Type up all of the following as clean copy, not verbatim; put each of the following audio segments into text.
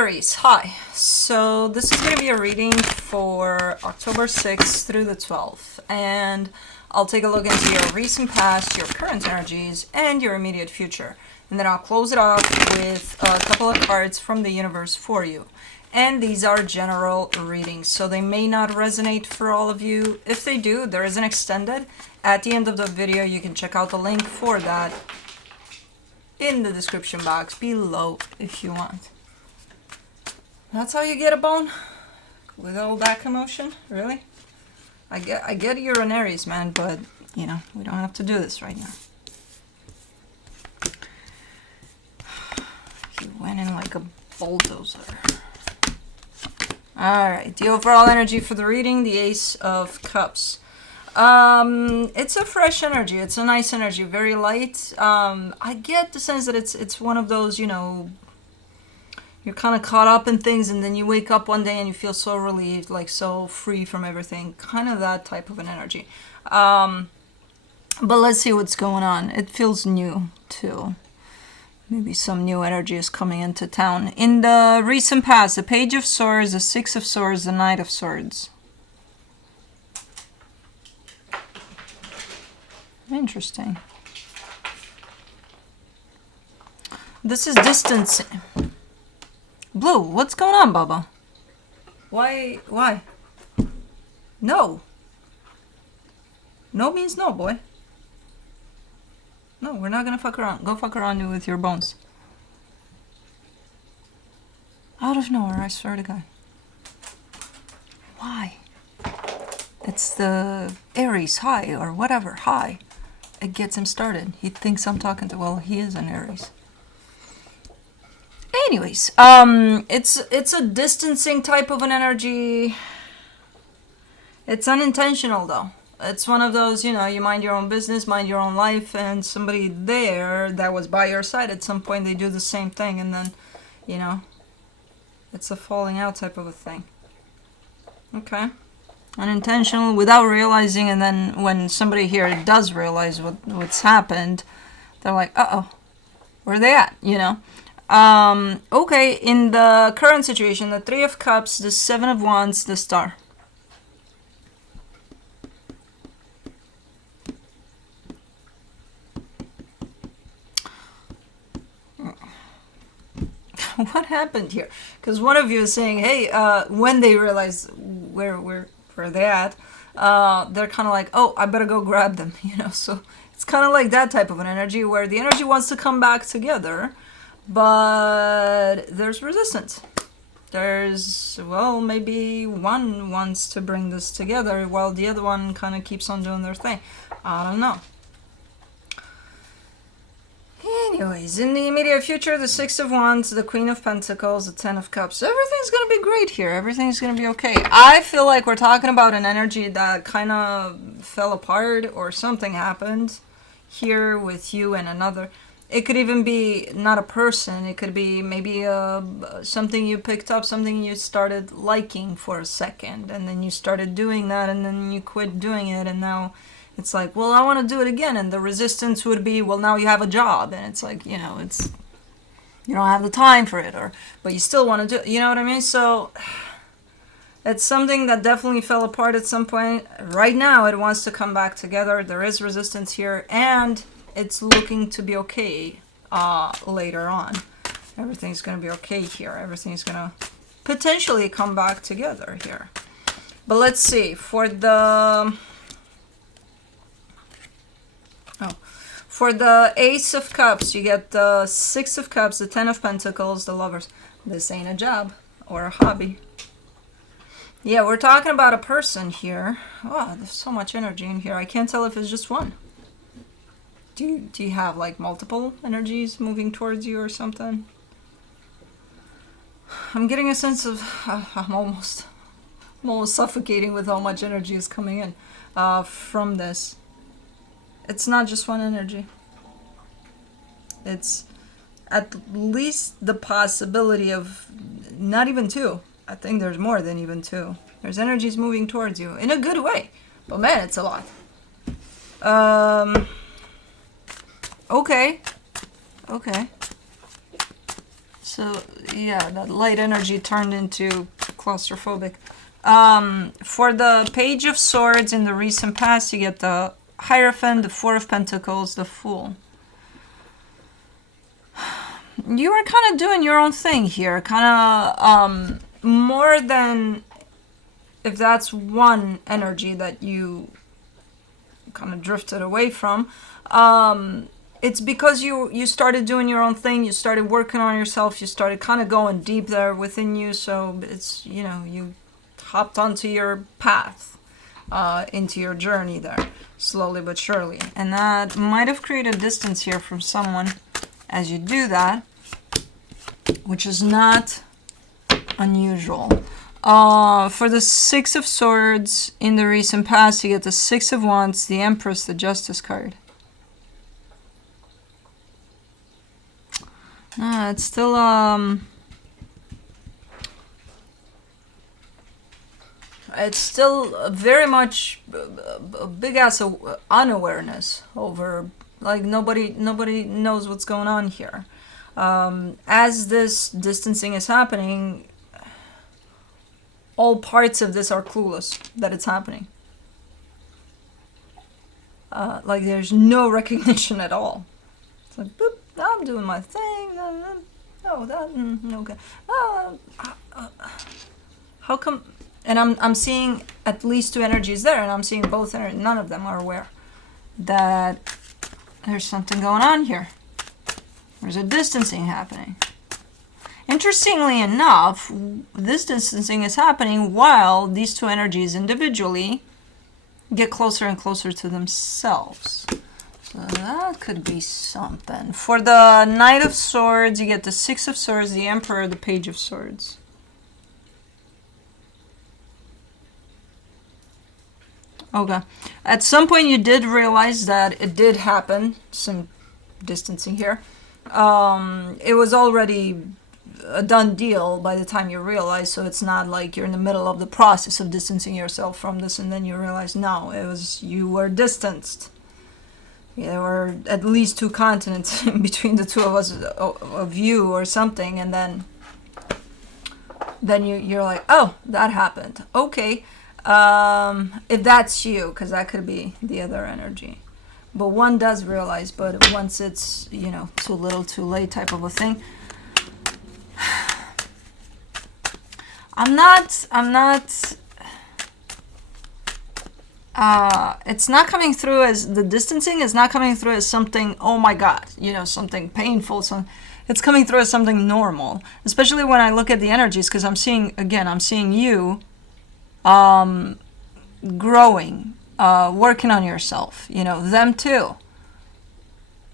Aries, hi. So this is going to be a reading for October 6th through the 12th, and I'll take a look into your recent past, your current energies, and your immediate future. And then I'll close it off with a couple of cards from the universe for you. And these are general readings, so they may not resonate for all of you. If they do, there is an extended. At the end of the video, you can check out the link for that in the description box below if you want. That's how you get a bone? With all that commotion? Really? I get you're an Aries, man, but, you know, we don't have to do this right now. He went in like a bulldozer. Alright, the overall energy for the reading, the Ace of Cups. It's a fresh energy. It's a nice energy, very light. I get the sense that it's one of those, you know, you're kind of caught up in things and then you wake up one day and you feel so relieved, like so free from everything. Kind of that type of an energy. But let's see what's going on. It feels new, too. Maybe some new energy is coming into town. In the recent past, the Page of Swords, the Six of Swords, the Knight of Swords. Interesting. This is distance. Blue, what's going on, Baba? Why? No. No means no, boy. No, we're not gonna fuck around. Go fuck around with your bones. Out of nowhere, I swear to God. Why? It's the Aries high or whatever high. It gets him started. He thinks I'm talking to, well, he is an Aries. Anyways, it's a distancing type of an energy. It's unintentional though. It's one of those, you know, you mind your own business, mind your own life, and somebody there that was by your side at some point, they do the same thing, and then, you know, it's a falling out type of a thing. Okay. Unintentional, without realizing, and then when somebody here does realize what's happened, they're like, uh-oh, where are they at, you know? Okay, in the current situation, the Three of Cups, the Seven of Wands, the Star. What happened here? Because one of you is saying, hey, when they realize where they at, they're kind of like, oh, I better go grab them, you know? So it's kind of like that type of an energy where the energy wants to come back together, but there's resistance. There's, well, maybe one wants to bring this together while the other one kind of keeps on doing their thing. I don't know. Anyways, in the immediate future, the Six of Wands, the Queen of Pentacles, the Ten of Cups. Everything's going to be great here. Everything's going to be okay. I feel like we're talking about an energy that kind of fell apart or something happened here with you and another. It could even be not a person. It could be maybe something you picked up, something you started liking for a second, and then you started doing that, and then you quit doing it, and now it's like, well, I want to do it again. And the resistance would be, well, now you have a job, and it's like, you know, it's, you don't have the time for it, but you still want to do it, you know what I mean? So it's something that definitely fell apart at some point. Right now, it wants to come back together. There is resistance here, and it's looking to be okay later on. Everything's going to be okay here. Everything's going to potentially come back together here. But let's see. For the Ace of Cups, you get the Six of Cups, the Ten of Pentacles, the Lovers. This ain't a job or a hobby. Yeah, we're talking about a person here. Oh, there's so much energy in here. I can't tell if it's just one. Do you have like multiple energies moving towards you or something? I'm getting a sense of I'm almost suffocating with how much energy is coming in from this. It's not just one energy. It's at least the possibility of not even two. I think there's more than even two. There's energies moving towards you in a good way. But man, it's a lot. Okay. So, yeah, that light energy turned into claustrophobic. For the Page of Swords in the recent past, you get the Hierophant, the Four of Pentacles, the Fool. You were kind of doing your own thing here. Kind of, more than... If that's one energy that you kind of drifted away from, it's because you started doing your own thing, you started working on yourself, you started kind of going deep there within you, so it's, you know, you hopped onto your path, into your journey there, slowly but surely. And that might have created distance here from someone as you do that, which is not unusual. For the Six of Swords in the recent past, you get the Six of Wands, the Empress, the Justice card. It's still, it's still very much a big-ass unawareness over, like, nobody knows what's going on here. As this distancing is happening, all parts of this are clueless that it's happening. Like, there's no recognition at all. It's like, boop, I'm doing my thing. No, that, okay. How come? And I'm seeing at least two energies there, and I'm seeing both energies. None of them are aware that there's something going on here. There's a distancing happening. Interestingly enough, this distancing is happening while these two energies individually get closer and closer to themselves. So that could be something. For the Knight of Swords, you get the Six of Swords, the Emperor, the Page of Swords. Okay. At some point you did realize that it did happen, some distancing here. It was already a done deal by the time you realize, so it's not like you're in the middle of the process of distancing yourself from this and then you realize, no, it was, you were distanced. There were at least two continents in between the two of us, of you or something, and then you're like, oh, that happened. Okay, if that's you, because that could be the other energy. But one does realize, but once it's, you know, too little, too late type of a thing. It's not coming through as, the distancing is not coming through as something, oh my God, you know, something painful. It's coming through as something normal, especially when I look at the energies, because I'm seeing you growing, working on yourself, you know, them too.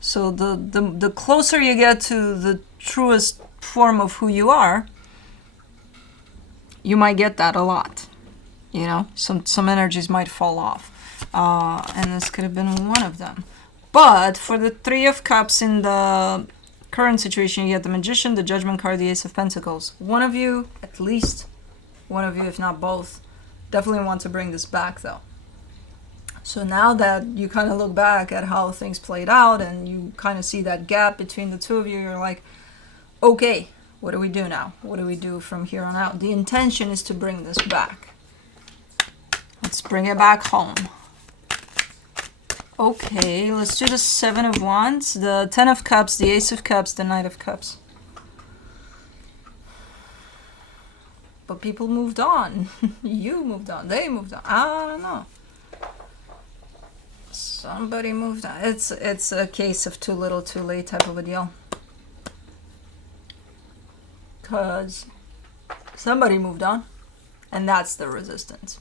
So the closer you get to the truest form of who you are, you might get that a lot. You know, some energies might fall off. And this could have been one of them. But for the Three of Cups in the current situation, you get the Magician, the Judgment card, the Ace of Pentacles. One of you, at least one of you, if not both, definitely want to bring this back though. So now that you kind of look back at how things played out and you kind of see that gap between the two of you, you're like, okay, what do we do now? What do we do from here on out? The intention is to bring this back. Let's bring it back home. Okay, let's do the Seven of Wands, the Ten of Cups, the Ace of Cups, the Knight of Cups. But people moved on. You moved on. They moved on. I don't know. Somebody moved on. It's a case of too little, too late type of a deal. Because somebody moved on. And that's the resistance.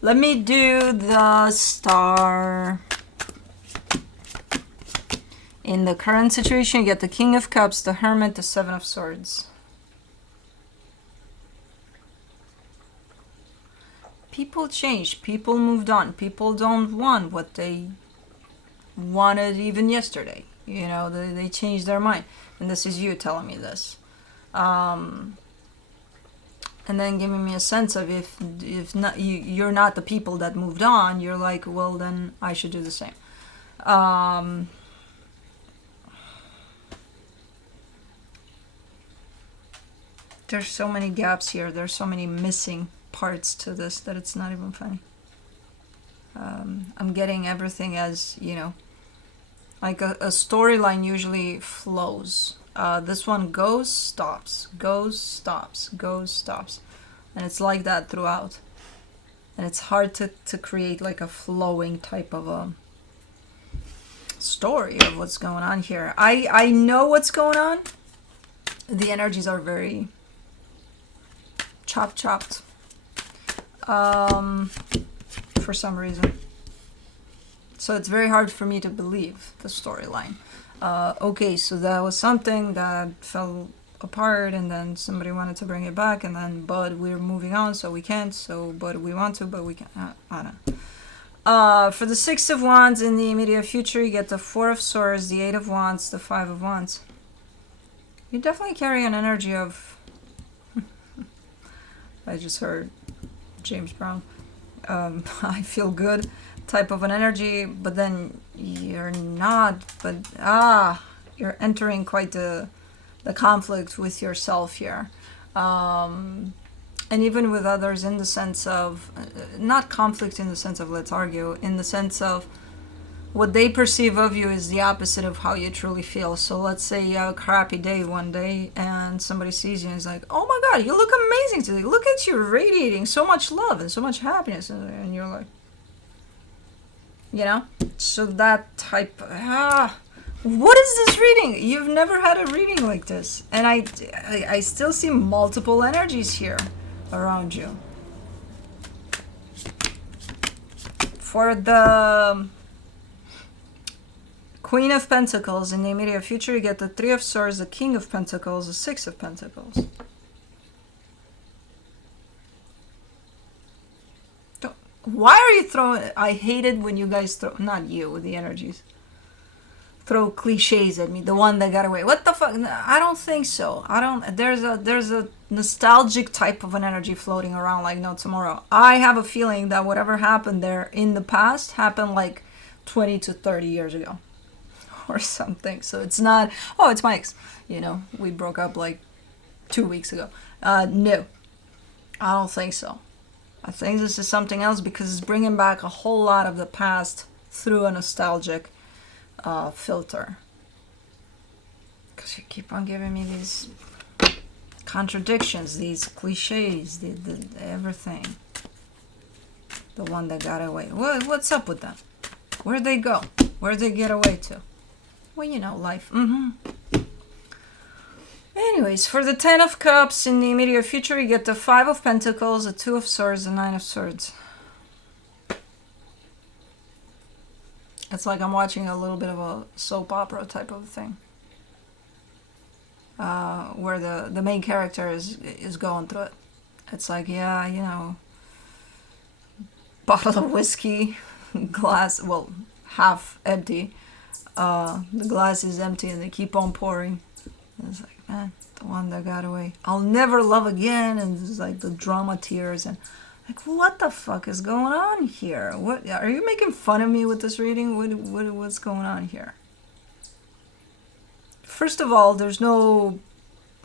Let me do the Star. In the current situation, you get the King of Cups, the Hermit, the Seven of Swords. People changed. People moved on. People don't want what they wanted even yesterday. You know, they changed their mind. And this is you telling me this. And then giving me a sense of if not, you're not the people that moved on, you're like, well, then I should do the same. there's so many gaps here. There's so many missing parts to this that it's not even funny. I'm getting everything as, you know, like a storyline usually flows. This one goes, stops, goes, stops, goes, stops. And it's like that throughout. And it's hard to create like a flowing type of a story of what's going on here. I know what's going on. The energies are very chopped for some reason. So it's very hard for me to believe the storyline. Okay, so that was something that fell apart, and then somebody wanted to bring it back, and then but we're moving on, so we can't, so but we want to, but we can't. I don't know. For the Six of Wands in the immediate future, you get the Four of Swords, the Eight of Wands, the Five of Wands. You definitely carry an energy of I just heard James Brown. I feel good type of an energy, but then you're not, but you're entering quite the conflict with yourself here, and even with others, in the sense of not conflict in the sense of let's argue, in the sense of what they perceive of you is the opposite of how you truly feel. So let's say you have a crappy day one day and somebody sees you and is like, oh my god, you look amazing today, look at you radiating so much love and so much happiness, and you're like, you know, so that type what is this reading? You've never had a reading like this, and I still see multiple energies here around you. For the Queen of Pentacles in the immediate future, you get the Three of Swords, the King of Pentacles, the Six of Pentacles. Why are you throwing... I hate it when you guys throw... Not you, the energies. Throw cliches at me. The one that got away. What the fuck? I don't think so. I don't... There's a nostalgic type of an energy floating around like no tomorrow. I have a feeling that whatever happened there in the past happened like 20 to 30 years ago. Or something. So it's not... Oh, it's my ex. You know, we broke up like 2 weeks ago. No. I don't think so. I think this is something else because it's bringing back a whole lot of the past through a nostalgic filter. Because you keep on giving me these contradictions, these cliches, the everything. The one that got away. What's up with them? Where'd they go? Where'd they get away to? Well, you know, life. Anyways, for the Ten of Cups in the immediate future, you get the Five of Pentacles, the Two of Swords, the Nine of Swords. It's like I'm watching a little bit of a soap opera type of thing. Where the main character is going through it. It's like, yeah, you know, bottle of whiskey, glass, well, half empty. The glass is empty and they keep on pouring. And it's like, man, the one that got away. I'll never love again. And it's like the drama tears. And like, what the fuck is going on here? What are you making fun of me with this reading? What's going on here? First of all, there's no,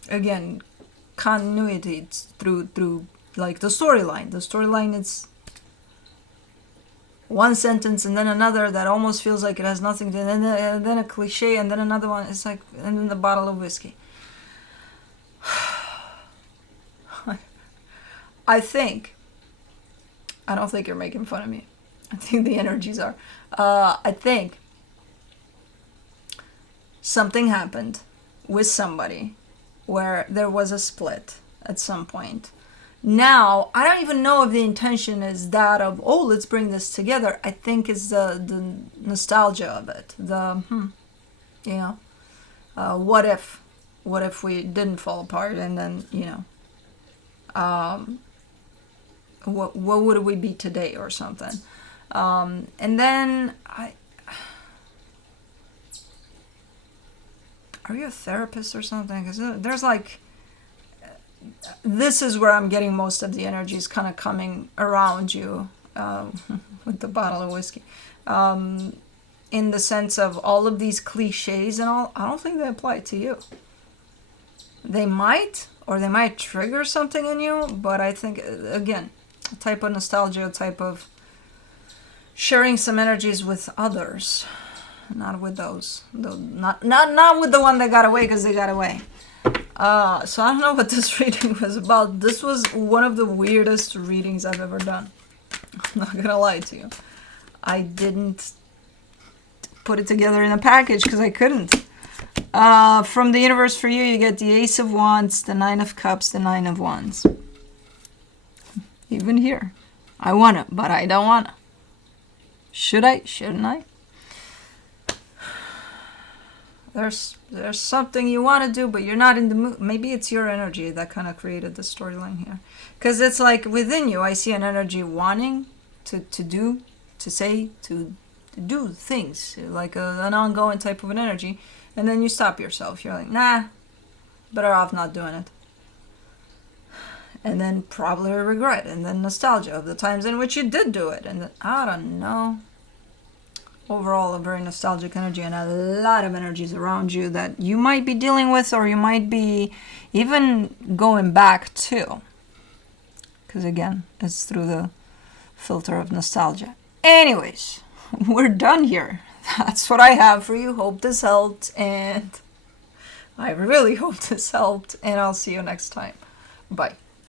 again, continuity through like the storyline. The storyline is one sentence and then another that almost feels like it has nothing to, and then a cliche and then another one. It's like, and then the bottle of whiskey. I don't think you're making fun of me. I think the energies are. I think something happened with somebody where there was a split at some point. Now, I don't even know if the intention is that of, oh, let's bring this together. I think it's the nostalgia of it. You know, what if we didn't fall apart and then, you know, what would we be today or something? And then are you a therapist or something? Because there's like, this is where I'm getting most of the energies kind of coming around you with the bottle of whiskey. In the sense of all of these cliches and all, I don't think they apply to you. they might, or they might trigger something in you, but I think, again, a type of nostalgia, a type of sharing some energies with others, not with those, not with the one that got away because they got away. So I don't know what this reading was about. This was one of the weirdest readings I've ever done. I'm not gonna lie to you. I didn't put it together in a package because I couldn't. From the universe for you, you get the Ace of Wands, the Nine of Cups, the Nine of Wands. Even here. I wanna, but I don't wanna. Should I? Shouldn't I? There's something you want to do, but you're not in the mood. Maybe it's your energy that kind of created the storyline here. Because it's like within you, I see an energy wanting to do, to say, to do things. Like an ongoing type of an energy. And then you stop yourself. You're like, nah, better off not doing it. And then probably regret. And then nostalgia of the times in which you did do it. And then, I don't know. Overall, a very nostalgic energy and a lot of energies around you that you might be dealing with, or you might be even going back to. Because again, it's through the filter of nostalgia. Anyways, we're done here. That's what I have for you. Hope this helped, and I really hope this helped, and I'll see you next time. Bye.